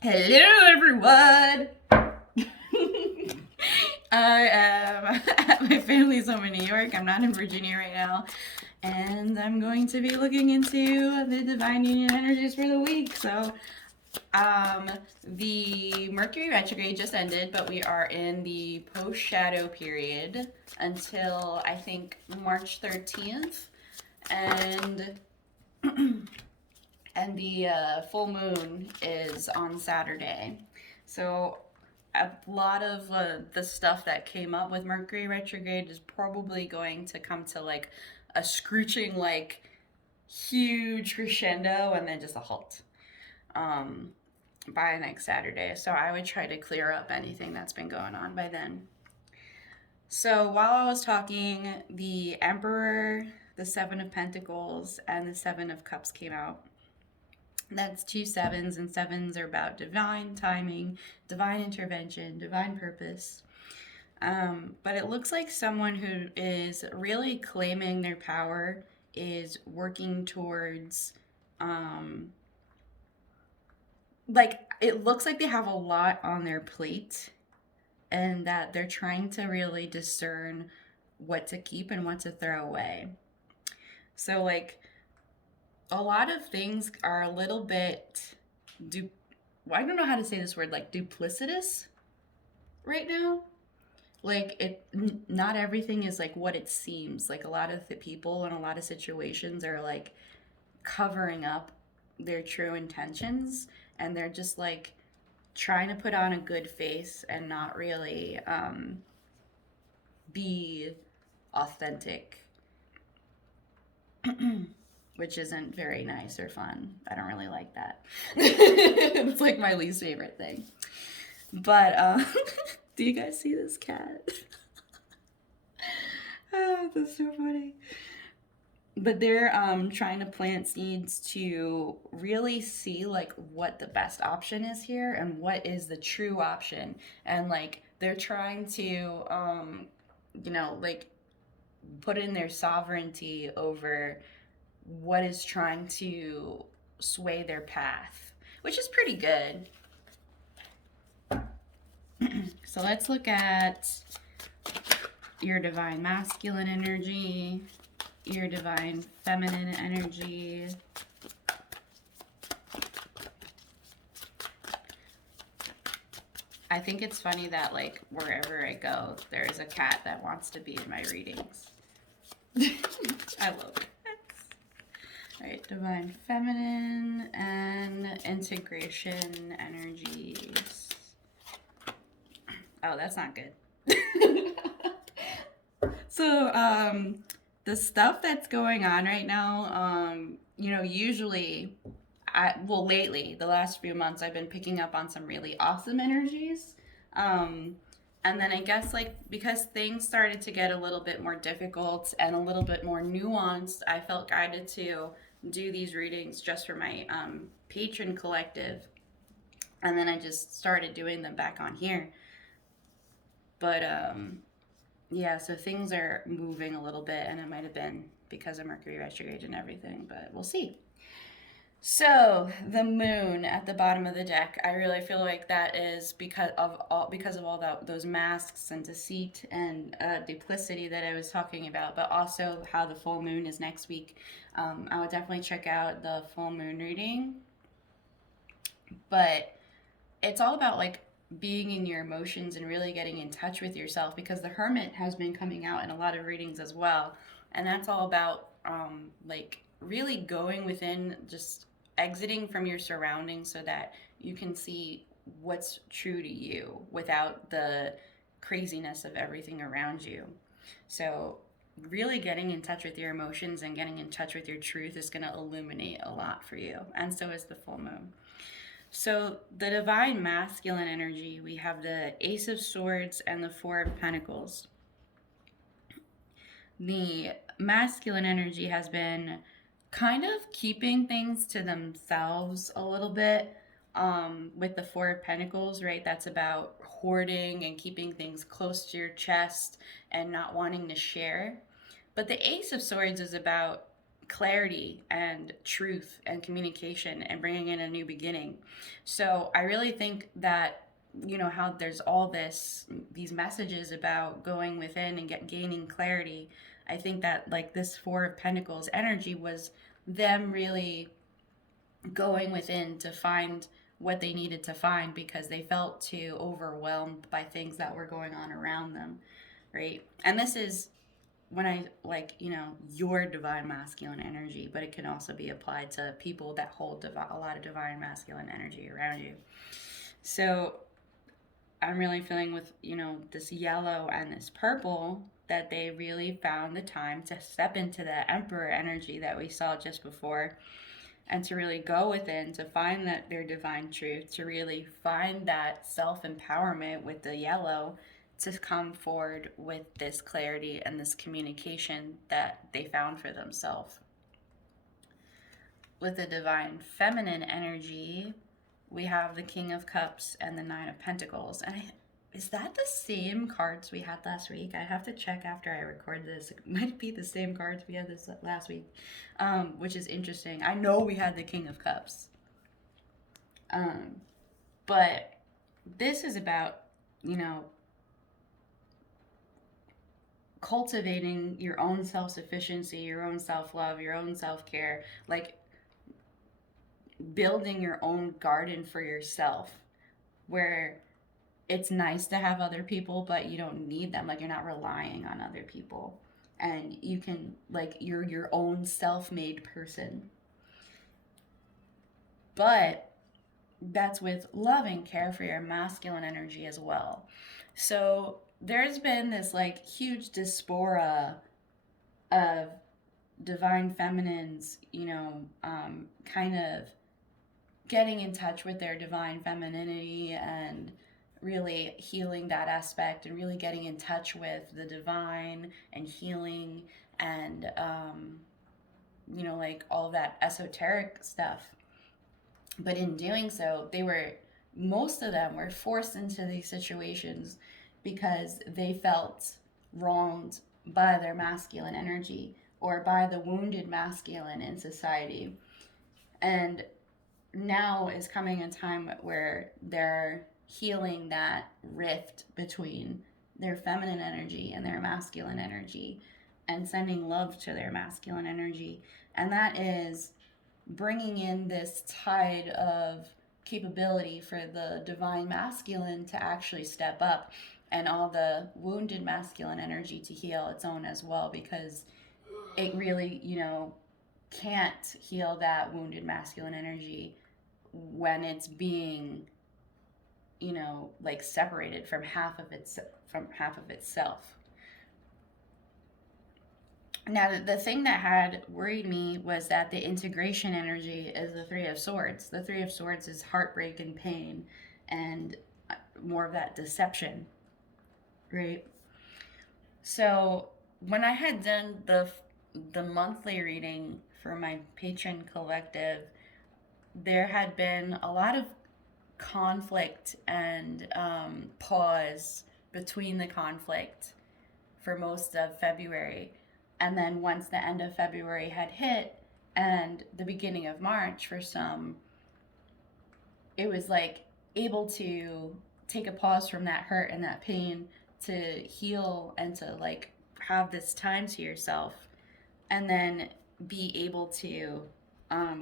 Hello, everyone. I am at my family's home in New York. I'm not in Virginia right now. And I'm going to be looking into the divine union energies for the week. Um, the Mercury retrograde just ended, but we are in the post shadow period until I think March 13th. And and the full moon is on Saturday. So a lot of the stuff that came up with Mercury retrograde is probably going to come to like a screeching, like huge crescendo and then just a halt um, by next Saturday. So I would try to clear up anything that's been going on by then. So while I was talking, the Emperor, the Seven of Pentacles, and the Seven of Cups came out. That's two sevens, and sevens are about divine timing, divine intervention, divine purpose. But it looks like someone who is really claiming their power is working towards, um, like, it looks like they have a lot on their plate and that they're trying to really discern what to keep and what to throw away. So, like, a lot of things are a little bit du- I don't know how to say this word, like duplicitous right now. Like not everything is like what it seems. Like a lot of the people in a lot of situations are like covering up their true intentions, and they're just like trying to put on a good face and not really be authentic, which isn't very nice or fun. I don't really like that. It's like my least favorite thing. But do you guys see this cat? Oh, that's so funny. But they're trying to plant seeds to really see like what the best option is here and what is the true option, and like they're trying to like put in their sovereignty over what is trying to sway their path, which is pretty good. So let's look at your divine masculine energy, your divine feminine energy. I think it's funny that like wherever I go, there is a cat that wants to be in my readings. I love cats. All right, divine feminine and integration energies. Oh, that's not good. So, the stuff that's going on right now, usually, lately, the last few months, I've been picking up on some really awesome energies. Um, and then I guess, like, because things started to get a little bit more difficult and a little bit more nuanced, I felt guided to do these readings just for my patron collective. And then I just started doing them back on here. But yeah, so things are moving a little bit, and it might have been because of Mercury retrograde and everything, but we'll see. So the moon at the bottom of the deck, I really feel like that is because of all those masks and deceit and duplicity that I was talking about, but also how the full moon is next week. I would definitely check out the full moon reading, but it's all about like being in your emotions and really getting in touch with yourself, because the hermit has been coming out in a lot of readings as well, and that's all about like really going within, just exiting from your surroundings so that you can see what's true to you without the craziness of everything around you. So really getting in touch with your emotions and getting in touch with your truth is going to illuminate a lot for you, and so is the full moon. So, the divine masculine energy, we have the Ace of Swords and the Four of Pentacles. The masculine energy has been kind of keeping things to themselves a little bit, with the Four of Pentacles, right? That's about hoarding and keeping things close to your chest and not wanting to share. But the Ace of Swords is about clarity and truth and communication and bringing in a new beginning. So I really think that, how there's all these messages about going within and gaining clarity. I think that like this Four of Pentacles energy was them really going within to find what they needed to find because they felt too overwhelmed by things that were going on around them, right? And this is when I like, your divine masculine energy, but it can also be applied to people that hold a lot of divine masculine energy around you. So I'm really feeling with, this yellow and this purple that they really found the time to step into the Emperor energy that we saw just before, and to really go within to find their divine truth, to really find that self-empowerment with the yellow, to come forward with this clarity and this communication that they found for themselves. With the divine feminine energy, we have the King of Cups and the Nine of Pentacles. And is that the same cards we had last week? I have to check after I record this. It might be the same cards we had this last week, which is interesting. I know we had the King of Cups. But this is about, cultivating your own self-sufficiency, your own self-love, your own self-care, like building your own garden for yourself, where it's nice to have other people, but you don't need them. Like, you're not relying on other people, and you can, like, you're your own self-made person. But that's with love and care for your masculine energy as well. So there's been this like huge diaspora of divine feminines, kind of getting in touch with their divine femininity and really healing that aspect, and really getting in touch with the divine and healing and, like all that esoteric stuff. But in doing so, most of them were forced into these situations because they felt wronged by their masculine energy or by the wounded masculine in society. And now is coming a time where they're healing that rift between their feminine energy and their masculine energy, and sending love to their masculine energy. And that is bringing in this tide of capability for the divine masculine to actually step up, and all the wounded masculine energy to heal its own as well, because it really, can't heal that wounded masculine energy when it's being, like separated from half of itself. Now, the thing that had worried me was that the integration energy is the Three of Swords. The Three of Swords is heartbreak and pain, and more of that deception, right? So when I had done the monthly reading for my patron collective, there had been a lot of conflict and pause between the conflict for most of February. And then once the end of February had hit and the beginning of March for some, it was like able to take a pause from that hurt and that pain to heal and to like have this time to yourself, and then be able to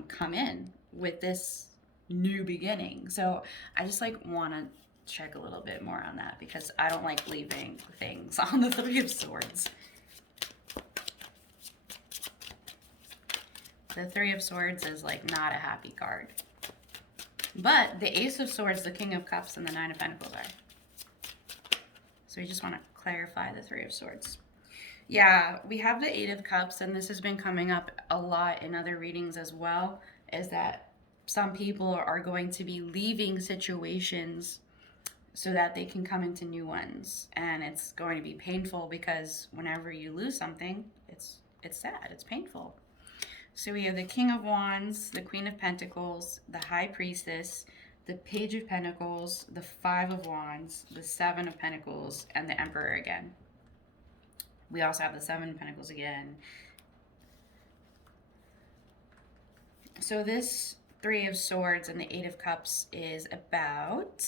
come in with this new beginning. So I just like want to check a little bit more on that, because I don't like leaving things on the Three of Swords. The Three of Swords is like not a happy card. But the Ace of Swords, the King of Cups, and the Nine of Pentacles are. So we just want to clarify the Three of Swords. Yeah, we have the Eight of Cups, and this has been coming up a lot in other readings as well, is that some people are going to be leaving situations so that they can come into new ones. And it's going to be painful, because whenever you lose something, it's sad, it's painful. So we have the King of Wands, the Queen of Pentacles, the High Priestess, the Page of Pentacles, the Five of Wands, the Seven of Pentacles, and the Emperor again. We also have the Seven of Pentacles again. So this Three of Swords and the Eight of Cups is about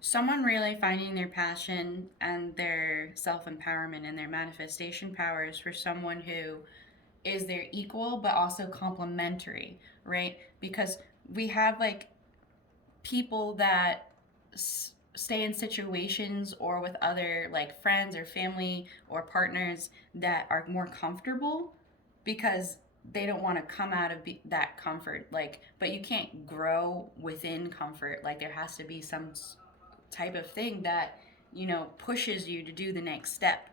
someone really finding their passion and their self-empowerment and their manifestation powers for someone who is their equal but also complementary, right? Because we have like people that stay in situations or with other like friends or family or partners that are more comfortable because they don't want to come out of that comfort, like, but you can't grow within comfort. Like there has to be some type of thing that pushes you to do the next step.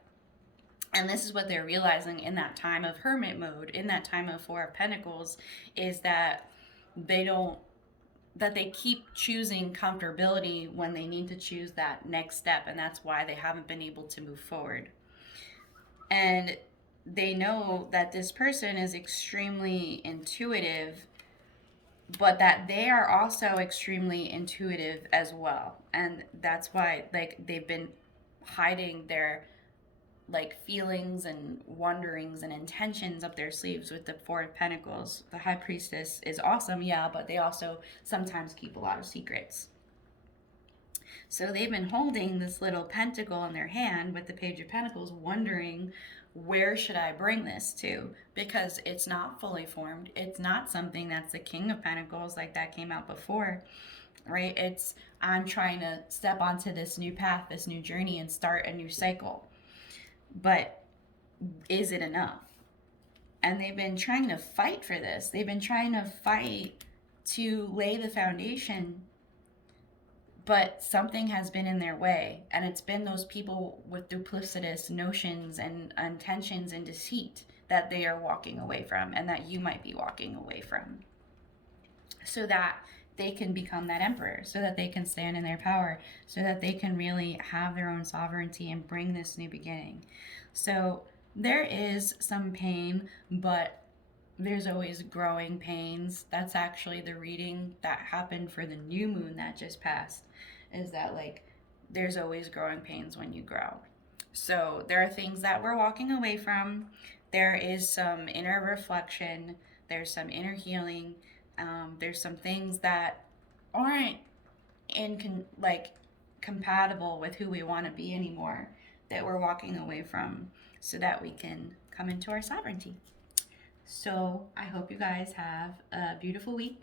And this is what they're realizing in that time of hermit mode, in that time of Four of Pentacles, is that they don't that they keep choosing comfortability when they need to choose that next step, and that's why they haven't been able to move forward. And they know that this person is extremely intuitive, but that they are also extremely intuitive as well. And that's why like they've been hiding their like feelings and wonderings and intentions up their sleeves with the Four of Pentacles. The High Priestess is awesome, yeah, but they also sometimes keep a lot of secrets. So they've been holding this little pentacle in their hand with the Page of Pentacles, wondering, where should I bring this to? Because it's not fully formed. It's not something that's the King of Pentacles like that came out before, right? It's, I'm trying to step onto this new path, this new journey, and start a new cycle. But is it enough? And they've been trying to fight for this. They've been trying to fight to lay the foundation, but something has been in their way, and it's been those people with duplicitous notions and intentions and deceit that they are walking away from, and that you might be walking away from, so that they can become that emperor, so that they can stand in their power, so that they can really have their own sovereignty and bring this new beginning. So there is some pain, but there's always growing pains. That's actually the reading that happened for the new moon that just passed, is that like there's always growing pains when you grow. So there are things that we're walking away from. There is some inner reflection. There's some inner healing. There's some things that aren't like compatible with who we want to be anymore, that we're walking away from, so that we can come into our sovereignty. So I hope you guys have a beautiful week,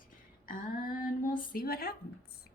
and we'll see what happens.